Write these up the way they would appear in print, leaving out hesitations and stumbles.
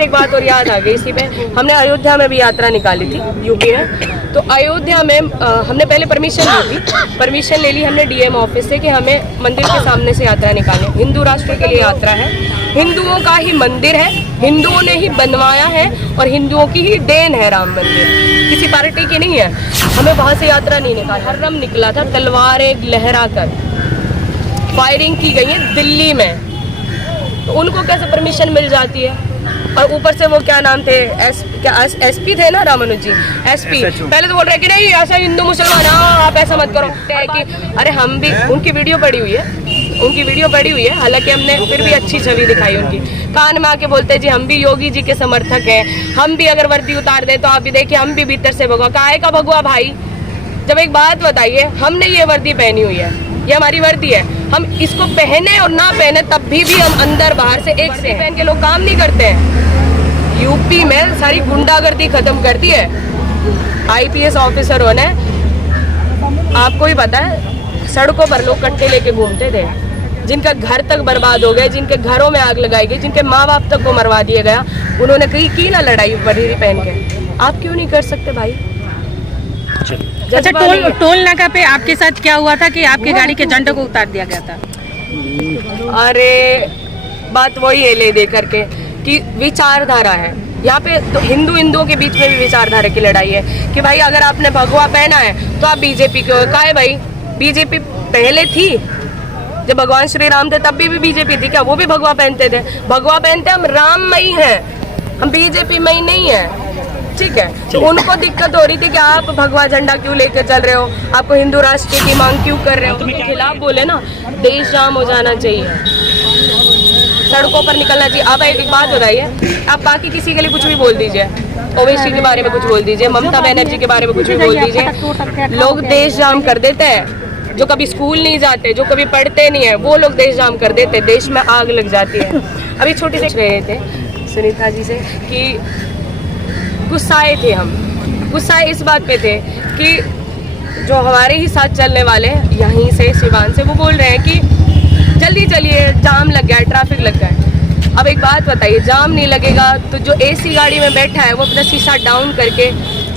से एक बात और याद आ गई इसी पे, हमने अयोध्या में भी यात्रा निकाली थी यूपी में। तो अयोध्या में हमने पहले परमिशन ली थी, परमिशन ले ली हमने डीएम ऑफिस से कि हमें मंदिर के सामने से यात्रा निकालें। हिंदू राष्ट्र के लिए यात्रा है, हिंदुओं का ही मंदिर है, हिंदुओं ने ही बनवाया है और हिंदुओं की ही देन है राम मंदिर, किसी पार्टी की नहीं है। हमें वहाँ से यात्रा नहीं निकाली, हर्रम निकला था, तलवारें लहरा कर फायरिंग की गई है दिल्ली में, तो उनको कैसे परमिशन मिल जाती है? और ऊपर से वो क्या नाम थे, एसपी थे ना, रामानुज जी, एसपी पहले तो बोल रहे कि नहीं ऐसा हिंदू मुसलमान, आप ऐसा मत करो कि अरे हम भी, उनकी वीडियो पड़ी हुई है, उनकी वीडियो पड़ी हुई है, हालांकि हमने फिर भी अच्छी छवि दिखाई उनकी। कान में आके बोलते जी हम भी योगी जी के समर्थक हैं, हम भी अगर वर्दी उतार दे तो आप भी देखिए हम भी भीतर से भगवा। काहे का भगवा भाई? जब एक बात बताइए, हमने ये वर्दी पहनी हुई है, ये हमारी वर्दी है, हम इसको पहने और ना पहने तब भी हम अंदर बाहर से एक से पहन के लोग काम नहीं करते हैं। यूपी में सारी गुंडागर्दी खत्म कर दी है आईपीएस ऑफिसरों ने। आपको ही पता है, सड़कों पर लोग कट्टे लेके घूमते थे, जिनका घर तक बर्बाद हो गया, जिनके घरों में आग लगाई गई, जिनके माँ बाप तक को मरवा दिया गया, उन्होंने की ना लड़ाई वर्दी पहन के। आप क्यों नहीं कर सकते भाई? अच्छा, टोल नाका पे आपके साथ क्या हुआ था कि आपकी गाड़ी के झंडे को उतार दिया गया था? अरे बात वही है ले दे करके कि विचारधारा है यहाँ पे, तो हिंदुओं के बीच में भी विचारधारा की लड़ाई है कि भाई अगर आपने भगवा पहना है तो आप बीजेपी के हो। का है भाई? बीजेपी पहले थी, जब भगवान श्री राम थे तब भी बीजेपी थी क्या? वो भी भगवा पहनते थे। भगवा पहनते हम राममयी हैं, हम बीजेपी मई नहीं है, ठीक है? तो उनको दिक्कत हो रही थी कि आप भगवा झंडा क्यों लेकर चल रहे हो, आपको हिंदू राष्ट्र की मांग क्यों कर रहे हो? उनके खिलाफ बोले ना, देश जाम हो जाना चाहिए, सड़कों पर निकलना चाहिए। अब एक बात बताइए, आप बाकी किसी के लिए कुछ भी बोल दीजिए, ओवैसी के बारे में कुछ बोल दीजिए, ममता बनर्जी के बारे में कुछ भी बोल दीजिए, लोग देश जाम कर देते हैं। जो कभी स्कूल नहीं जाते, जो कभी पढ़ते नहीं है, वो लोग देश जाम कर देते, देश में आग लग जाती है। अभी छोटी से रहे थे सुनीता जी से कि गुस्साए थे हम, गुस्साए इस बात पे थे कि जो हमारे ही साथ चलने वाले यहीं से सिवान से, वो बोल रहे हैं कि जल्दी चलिए जाम लग गया है, ट्रैफिक लग गया है। अब एक बात बताइए, जाम नहीं लगेगा तो जो एसी गाड़ी में बैठा है वो अपना शीशा डाउन करके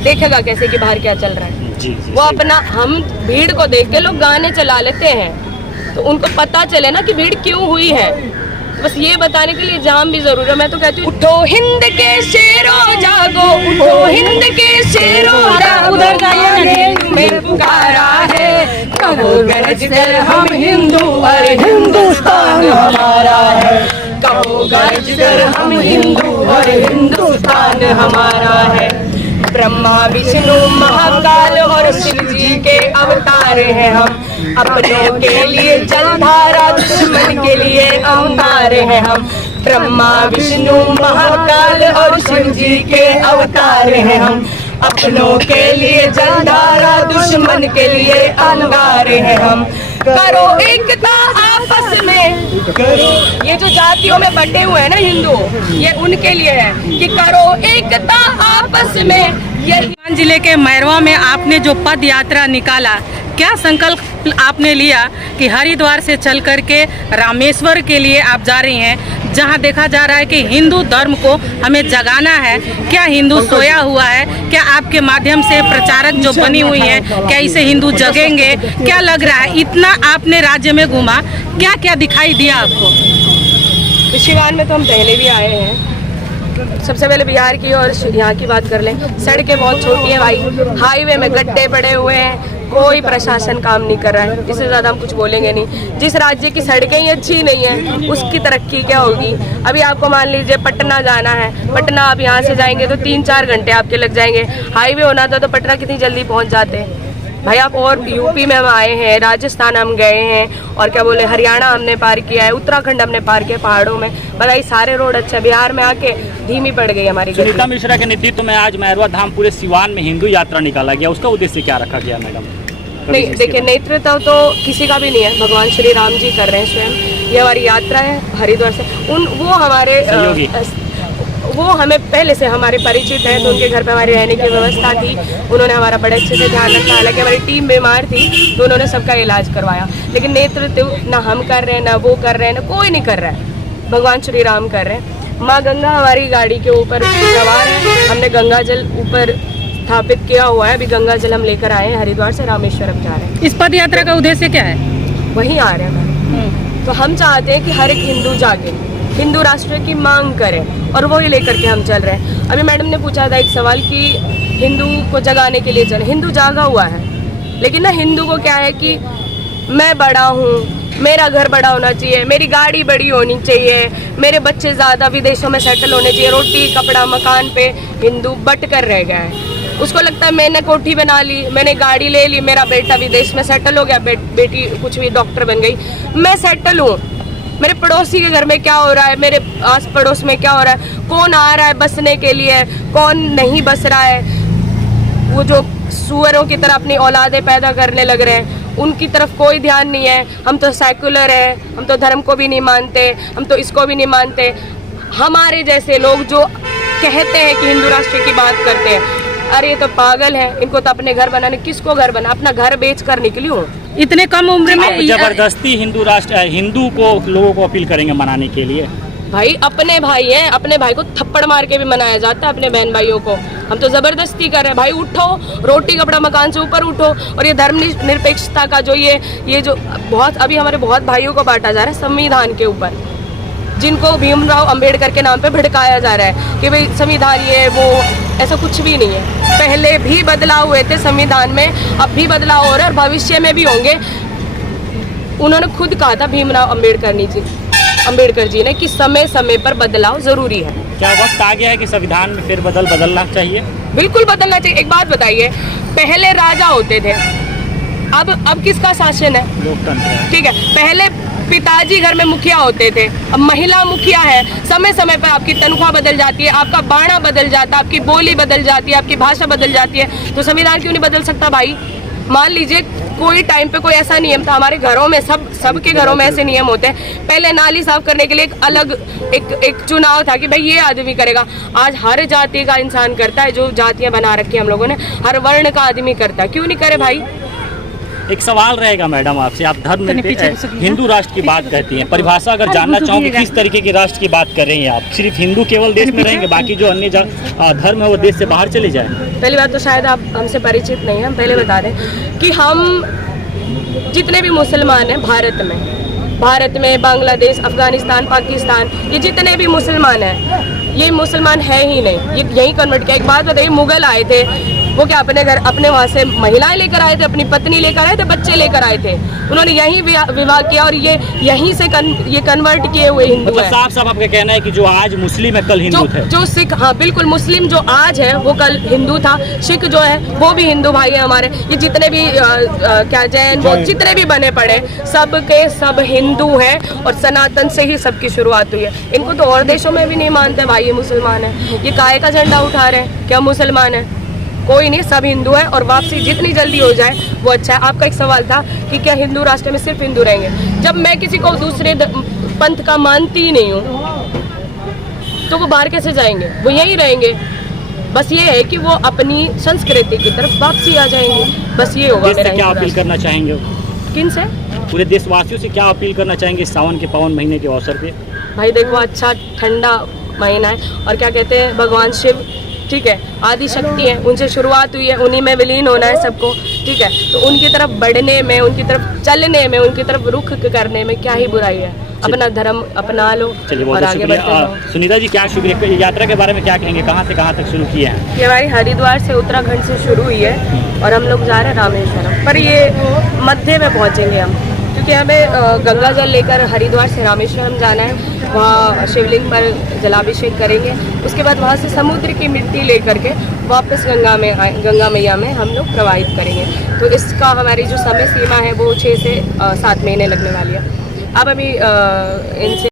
देखेगा कैसे कि बाहर क्या चल रहा है? वो अपना, हम भीड़ को देख के लोग गाने चला लेते हैं, तो उनको पता चले ना कि भीड़ क्यों हुई है। बस ये बताने के लिए जाम भी जरूरी है। मैं तो कहती हूँ उठो हिंद के शेरों जागो, उठो हिंद के शेरों जागो, उधर जाइए तुम्हें पुकारा है, कहो गरज कर हम हिंदू, अरे हिंदुस्तान हमारा है, कहो गरज कर हम हिंदू, अरे हिंदुस्तान हमारा है। ब्रह्मा विष्णु महाकाल और शिव जी के अवतार हैं हम, अपनों के लिए जलधारा, दुश्मन के लिए अवतार हैं हम। ब्रह्मा विष्णु महाकाल और शिव जी के अवतार हैं हम, अपनों के लिए जलधारा, दुश्मन के लिए अंगार हैं हम। करो एकता आपस में, ये जो जातियों में बंटे हुए हैं ना हिंदू, ये उनके लिए है कि करो एकता आपस में। सिवान जिले के मैरवा में आपने जो पद यात्रा निकाला, क्या संकल्प आपने लिया कि हरिद्वार से चल करके रामेश्वर के लिए आप जा रही हैं, जहां देखा जा रहा है कि हिंदू धर्म को हमें जगाना है? क्या हिंदू सोया हुआ है? क्या आपके माध्यम से प्रचारक जो बनी हुई हैं, क्या इसे हिंदू जगेंगे? क्या लग रहा है, इतना आपने राज्य में घूमा, क्या क्या दिखाई दिया आपको? सिवान में तो हम पहले भी आए हैं, सबसे पहले बिहार की और यहाँ की बात कर लें। सड़कें बहुत छोटी हैं भाई, हाईवे में गड्ढे पड़े हुए हैं, कोई प्रशासन काम नहीं कर रहा है। इससे ज़्यादा हम कुछ बोलेंगे नहीं। जिस राज्य की सड़कें ही अच्छी नहीं है उसकी तरक्की क्या होगी? अभी आपको मान लीजिए पटना जाना है, पटना आप यहाँ से जाएंगे तो 3-4 घंटे आपके लग जाएंगे। हाईवे होना था तो पटना कितनी जल्दी पहुँच जाते भाई आप। और यूपी में हम आए हैं, राजस्थान हम गए हैं, और क्या बोले हरियाणा हमने पार किया है, उत्तराखंड हमने पार किया, पहाड़ों में बताइए सारे रोड अच्छे। बिहार में आके धीमी पड़ गई हमारी। सुनीता मिश्रा के नेतृत्व में आज मैरवा धाम पूरे सिवान में हिंदू यात्रा निकाला गया, उसका उद्देश्य क्या रखा गया मैडम? नहीं देखिए, नेतृत्व तो किसी का भी नहीं है, भगवान श्री राम जी कर रहे हैं स्वयं। ये हमारी यात्रा है हरिद्वार से, वो हमारे सहयोगी, वो हमें पहले से हमारे परिचित हैं, तो उनके घर पे हमारी रहने की व्यवस्था थी, उन्होंने हमारा बड़े अच्छे से ध्यान रखा। हालांकि हमारी टीम बीमार थी तो उन्होंने सबका इलाज करवाया, लेकिन नेतृत्व ना हम कर रहे हैं, ना वो कर रहे हैं, ना कोई नहीं कर रहा है, भगवान श्री राम कर रहे हैं। माँ गंगा हमारी गाड़ी के ऊपर सवार है। हमने गंगा जल ऊपर स्थापित किया हुआ है। अभी गंगा जल हम लेकर आए हैं, हरिद्वार से रामेश्वरम जा रहे हैं। इस पद यात्रा का उद्देश्य क्या है? वहीं आ रहे हैं। तो हम चाहते हैं कि हर एक हिंदू जागे, हिंदू राष्ट्र की मांग करे, और वो ही लेकर के हम चल रहे हैं। अभी मैडम ने पूछा था एक सवाल कि हिंदू को जगाने के लिए चले। हिंदू जागा हुआ है, लेकिन ना हिंदू को क्या है कि मैं बड़ा हूँ, मेरा घर बड़ा होना चाहिए, मेरी गाड़ी बड़ी होनी चाहिए, मेरे बच्चे ज़्यादा विदेशों में सेटल होने चाहिए, रोटी कपड़ा मकान पे हिंदू बट कर रह गया है। उसको लगता है मैंने कोठी बना ली, मैंने गाड़ी ले ली, मेरा बेटा विदेश में सेटल हो गया, बेटी कुछ भी डॉक्टर बन गई, मैं सेटल हूँ। मेरे पड़ोसी के घर में क्या हो रहा है, मेरे आस पड़ोस में क्या हो रहा है, कौन आ रहा है बसने के लिए, कौन नहीं बस रहा है। वो जो सुअरों की तरह अपनी औलादें पैदा करने लग रहे हैं, उनकी तरफ कोई ध्यान नहीं है। हम तो सेकुलर हैं, हम तो धर्म को भी नहीं मानते, हम तो इसको भी नहीं मानते। हमारे जैसे लोग जो कहते हैं कि हिंदू राष्ट्र की बात करते हैं, अरे ये तो पागल है, इनको तो अपने घर बनाने। किसको घर बना? अपना घर बेच कर निकली हूँ। इतने कम उम्र में आप जबरदस्ती हिंदू राष्ट्र हिंदू को लोगों को अपील करेंगे मनाने के लिए? भाई अपने भाई हैं, अपने भाई को थप्पड़ मार के भी मनाया जाता है, अपने बहन भाइयों को। हम तो जबरदस्ती कर रहे हैं। भाई उठो, रोटी कपड़ा मकान से ऊपर उठो। और ये धर्म निरपेक्षता का जो ये जो बहुत अभी हमारे बहुत भाइयों को बांटा जा रहा है संविधान के ऊपर, जिनको भीमराव अंबेडकर के नाम पे भड़काया जा रहा है कि भाई संविधान ये वो, ऐसा कुछ भी नहीं है। पहले भी बदलाव हुए थे संविधान में, अब भी बदलाव हो रहे हैं और भविष्य में भी होंगे। उन्होंने खुद कहा था भीमराव अंबेडकर जी ने कि समय समय पर बदलाव जरूरी है। क्या वक्त आ गया है कि संविधान में फिर बदलना चाहिए? बिल्कुल बदलना चाहिए। एक बात बताइए, पहले राजा होते थे, अब किसका शासन है? लोकतंत्र है। ठीक है, पहले पिताजी घर में मुखिया होते थे, अब महिला मुखिया है। समय समय पर आपकी तनख्वाह बदल जाती है, आपका बाणा बदल जाता है, आपकी बोली बदल जाती है, आपकी भाषा बदल जाती है। तो संविधान क्यों नहीं बदल सकता भाई? मान लीजिए कोई टाइम पे कोई ऐसा नियम था, हमारे घरों में सबके घरों में ऐसे नियम होते हैं। पहले नाली साफ करने के लिए एक अलग एक चुनाव था कि भाई ये आदमी करेगा। आज हर जाति का इंसान करता है, जो जातियां बना रखी हैं हम लोगों ने, हर वर्ण का आदमी करता है। क्यों नहीं करे भाई? एक सवाल रहेगा मैडम आपसे, आप धर्म हिंदू राष्ट्र की बात कहती हैं, परिभाषा अगर जानना चाहूँगी किस तरीके के राष्ट्र की बात कर रही हैं आप? सिर्फ हिंदू केवल देश में रहेंगे, बाकी जो अन्य धर्म है वो देश से बाहर चले जाए? पहली बात तो शायद आप हमसे परिचित नहीं हैं, हम पहले बता दें कि हम जितने भी मुसलमान हैं भारत में बांग्लादेश, अफगानिस्तान, पाकिस्तान, ये जितने भी मुसलमान हैं, ये मुसलमान है ही नहीं, ये यही कन्वर्ट किया। एक बात बताइए, मुगल आए थे, वो क्या अपने वहाँ से महिलाएं लेकर आए थे, अपनी पत्नी लेकर आए थे, बच्चे लेकर आए थे, उन्होंने यहीं विवाह किया और ये यहीं से ये कन्वर्ट किए हुए हिंदू हैं। साफ साफ आपका कहना है कि जो आज मुस्लिम है कल हिंदू थे? जो सिख, हाँ बिल्कुल, मुस्लिम जो आज है वो कल हिंदू था, सिख जो है वो भी हिंदू भाई है हमारे। ये जितने भी क्या जैन वो जितने भी बने पड़े, सब के सब हिंदू हैं और सनातन से ही सबकी शुरुआत हुई है। इनको तो और देशों में भी नहीं मानते भाई ये मुसलमान है। ये काहे का झंडा उठा रहे हैं? क्या मुसलमान है? कोई नहीं, सब हिंदू है और वापसी जितनी जल्दी हो जाए वो अच्छा है। आपका एक सवाल था कि क्या हिंदू राष्ट्र में सिर्फ हिंदू रहेंगे? जब मैं किसी को दूसरे पंथ का मानती ही नहीं हूँ तो वो बाहर कैसे जाएंगे? वो यहीं रहेंगे। बस ये है कि वो अपनी संस्कृति की तरफ वापसी आ जाएंगे, बस ये होगा। मेरा क्या अपील करना चाहेंगे? किन से? पूरे देशवासियों से क्या अपील करना चाहेंगे सावन के पावन महीने के अवसर पे? भाई देखो, अच्छा ठंडा महीना है और क्या कहते हैं, भगवान शिव, ठीक है, आदि शक्ति है, उनसे शुरुआत हुई है, उन्हीं में विलीन होना है सबको, ठीक है। तो उनकी तरफ बढ़ने में, उनकी तरफ चलने में, उनकी तरफ रुख करने में क्या ही बुराई है? अपना धर्म अपना लो और आगे बढ़ते रहो। सुनीता जी, क्या शुक्रिया, यात्रा के बारे में क्या कहेंगे? कहाँ से कहाँ तक शुरू किए हैं? ये हमारी हरिद्वार से उत्तराखंड से शुरू हुई है और हम लोग जा रहे हैं रामेश्वरम, पर ये मध्य में पहुँचेंगे हम, क्योंकि हमें गंगा जल लेकर हरिद्वार से रामेश्वरम जाना है। वहाँ शिवलिंग पर जलाभिषेक करेंगे, उसके बाद वहाँ से समुद्र की मिट्टी लेकर के वापस गंगा मैया में हम लोग प्रवाहित करेंगे। तो इसका हमारी जो समय सीमा है वो 6 से 7 महीने लगने वाली है। अब अभी इनसे